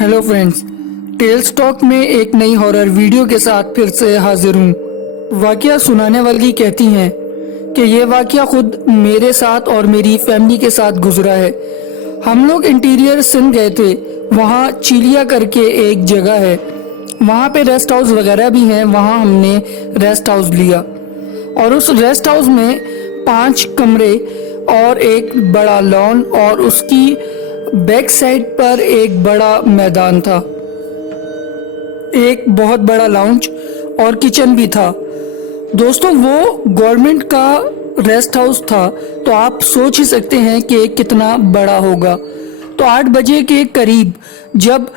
Hello friends, tell stock में एक नई हॉरर वीडियो के साथ फिर से हाजिर हूँ। वाकया सुनाने वाली कहती हैं कि ये वाकया खुद मेरे साथ और मेरी फैमिली के साथ गुजरा है। हम लोग इंटीरियर सिंध गए थे। वहाँ चिलिया करके एक जगह है, वहाँ पे रेस्ट हाउस वगैरह भी हैं। वहाँ हमने रेस्ट हाउस लिया और उस रेस्ट हाउस में 5 कमरे और एक बड़ा लॉन और उसकी बैक साइड पर एक बड़ा मैदान था, एक बहुत बड़ा लाउंज और किचन भी था। दोस्तों, वो गवर्नमेंट का रेस्ट हाउस था, तो आप सोच ही सकते हैं कि कितना बड़ा होगा। तो 8 बजे के करीब जब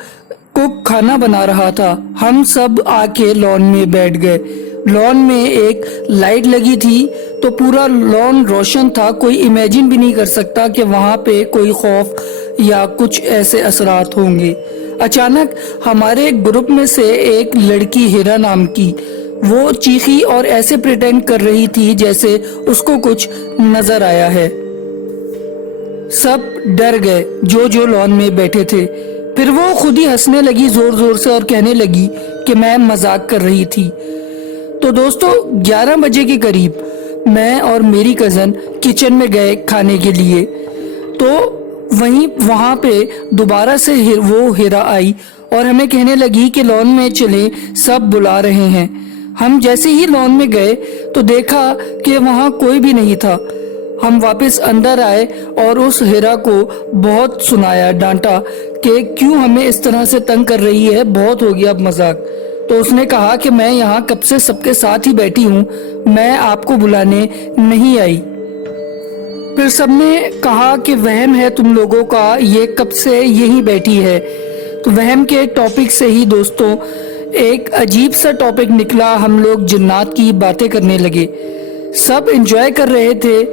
कुक खाना बना रहा था, हम सब आके लॉन में बैठ गए। लॉन में एक लाइट लगी थी, तो पूरा लॉन रोशन था। कोई इमेजिन भी नहीं कर सकता कि वहाँ पे कोई खौफ या कुछ ऐसे असरात होंगे। अचानक हमारे ग्रुप में से एक लड़की हिरा नाम की, वो चीखी और ऐसे प्रिटेंड कर रही थी जैसे उसको कुछ नजर आया है। सब डर गए जो लॉन में बैठे थे। फिर वो खुद ही हंसने लगी जोर जोर से और कहने लगी कि मैं मजाक कर रही थी। तो दोस्तों, 11 बजे के करीब मैं और मेरी कज़न किचन में गए खाने के लिए। तो वहाँ पे दोबारा से वो हिरा आई और हमें कहने लगी कि लॉन में चले, सब बुला रहे हैं। हम जैसे ही लॉन में गए तो देखा कि वहाँ कोई भी नहीं था। हम वापस अंदर आए और उस हिरा को बहुत सुनाया, डांटा कि क्यों हमें इस तरह से तंग कर रही है, बहुत हो गया अब मजाक। तो उसने कहा कि मैं यहाँ कब से सबके साथ ही बैठी हूँ, मैं आपको बुलाने नहीं आई। फिर सबने कहा कि वहम है तुम लोगों का, ये कब से यहीं बैठी है। तो वहम के टॉपिक से ही दोस्तों एक अजीब सा टॉपिक निकला। हम लोग जिन्नात की बातें करने लगे, सब एंजॉय कर रहे थे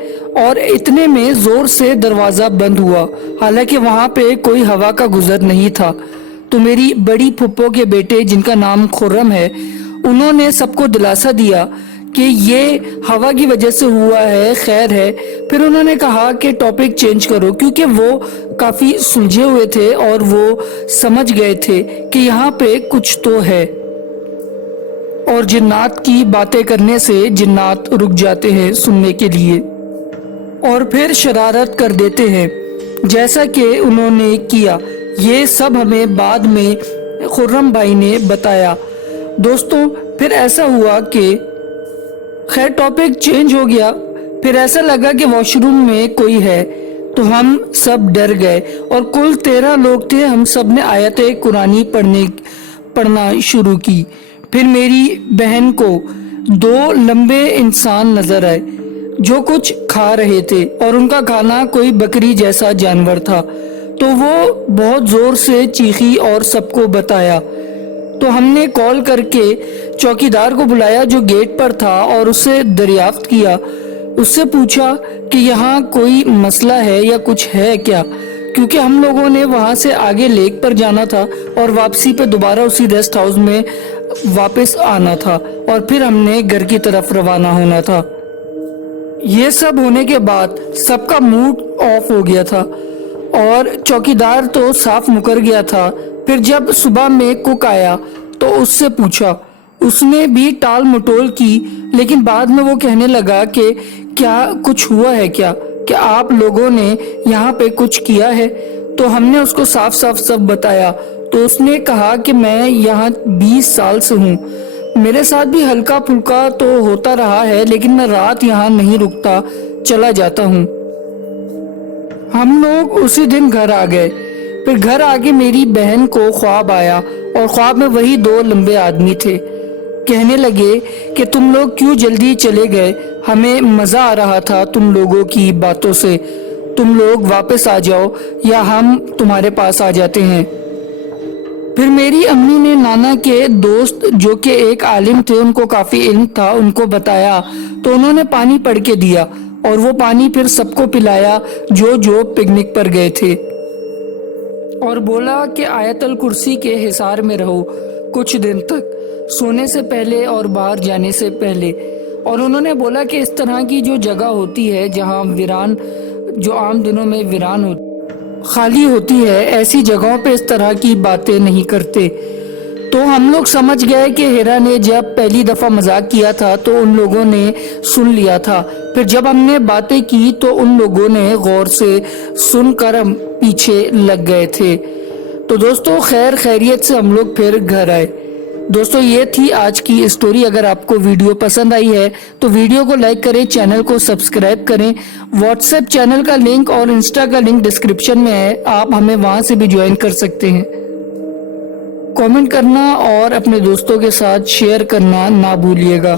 और इतने में जोर से दरवाजा बंद हुआ। हालांकि वहां पे कोई हवा का गुजर नहीं था। तो मेरी बड़ी फुप्पो के बेटे, जिनका नाम खुर्रम है, उन्होंने सबको दिलासा दिया कि ये हवा की वजह से हुआ है, खैर है। फिर उन्होंने कहा कि टॉपिक चेंज करो, क्योंकि वो काफी सुलझे हुए थे और वो समझ गए थे कि यहाँ पे कुछ तो है। और जिन्नात की बातें करने से जिन्नात रुक जाते हैं सुनने के लिए और फिर शरारत कर देते हैं, जैसा कि उन्होंने किया। ये सब हमें बाद में खुर्रम भाई ने बताया। दोस्तों, फिर ऐसा हुआ कि खैर टॉपिक चेंज हो गया। फिर ऐसा लगा कि वॉशरूम में कोई है, तो हम सब डर गए और कुल 13 लोग थे। हम सब ने आयत कुरानी पढ़ना शुरू की। फिर मेरी बहन को 2 लंबे इंसान नजर आए जो कुछ खा रहे थे और उनका खाना कोई बकरी जैसा जानवर था। तो वो बहुत जोर से चीखी और सबको बताया। तो हमने कॉल करके चौकीदार को बुलाया जो गेट पर था और उससे दरियाफ्त किया। उससे पूछा कि यहाँ कोई मसला है या कुछ है क्या, क्योंकि हम लोगों ने वहाँ से आगे लेक पर जाना था और वापसी पे दोबारा उसी रेस्ट हाउस में वापस आना था और फिर हमने घर की तरफ रवाना होना था। ये सब होने के बाद सबका मूड ऑफ हो गया था और चौकीदार तो साफ मुकर गया था। फिर जब सुबह में कुक आया तो उससे पूछा, उसने भी टाल मटोल की, लेकिन बाद में वो कहने लगा कि क्या कुछ हुआ है, क्या आप लोगों ने यहाँ पे कुछ किया है। तो हमने उसको साफ साफ सब बताया। तो उसने कहा कि मैं यहाँ 20 साल से हूँ, मेरे साथ भी हल्का फुल्का तो होता रहा है, लेकिन मैं रात यहाँ नहीं रुकता, चला जाता हूँ। हम लोग उसी दिन घर आ गए। फिर घर आके मेरी बहन को ख्वाब आया और ख्वाब में वही 2 लंबे आदमी थे। कहने लगे कि तुम लोग क्यों जल्दी चले गए, हमें मजा आ रहा था तुम लोगों की बातों से, तुम लोग वापस आ जाओ या हम तुम्हारे पास आ जाते हैं। फिर मेरी अम्मी ने नाना के दोस्त जो कि एक आलिम थे, उनको काफी इल्म था, उनको बताया। तो उन्होंने पानी पढ़ के दिया और वो पानी फिर सबको पिलाया जो पिकनिक पर गए थे और बोला कि आयतल कुर्सी के हिसार में रहो कुछ दिन तक, सोने से पहले और बाहर जाने से पहले। और उन्होंने बोला कि इस तरह की जो जगह होती है जहाँ वीरान, जो आम दिनों में वीरान होती, خالی ہوتی ہے، ایسی جگہوں پہ اس طرح کی باتیں نہیں کرتے۔ تو ہم لوگ سمجھ گئے کہ ہیرا نے جب پہلی دفعہ مذاق کیا تھا تو ان لوگوں نے سن لیا تھا، پھر جب ہم نے باتیں کی تو ان لوگوں نے غور سے سن کر ہم پیچھے لگ گئے تھے۔ تو دوستو خیر خیریت سے ہم لوگ پھر گھر آئے۔ دوستو یہ تھی آج کی اسٹوری۔ اگر آپ کو ویڈیو پسند آئی ہے تو ویڈیو کو لائک کریں، چینل کو سبسکرائب کریں۔ واٹس ایپ چینل کا لنک اور انسٹا کا لنک ڈسکرپشن میں ہے، آپ ہمیں وہاں سے بھی جوائن کر سکتے ہیں۔ کامنٹ کرنا اور اپنے دوستوں کے ساتھ شیئر کرنا نہ بھولیے گا۔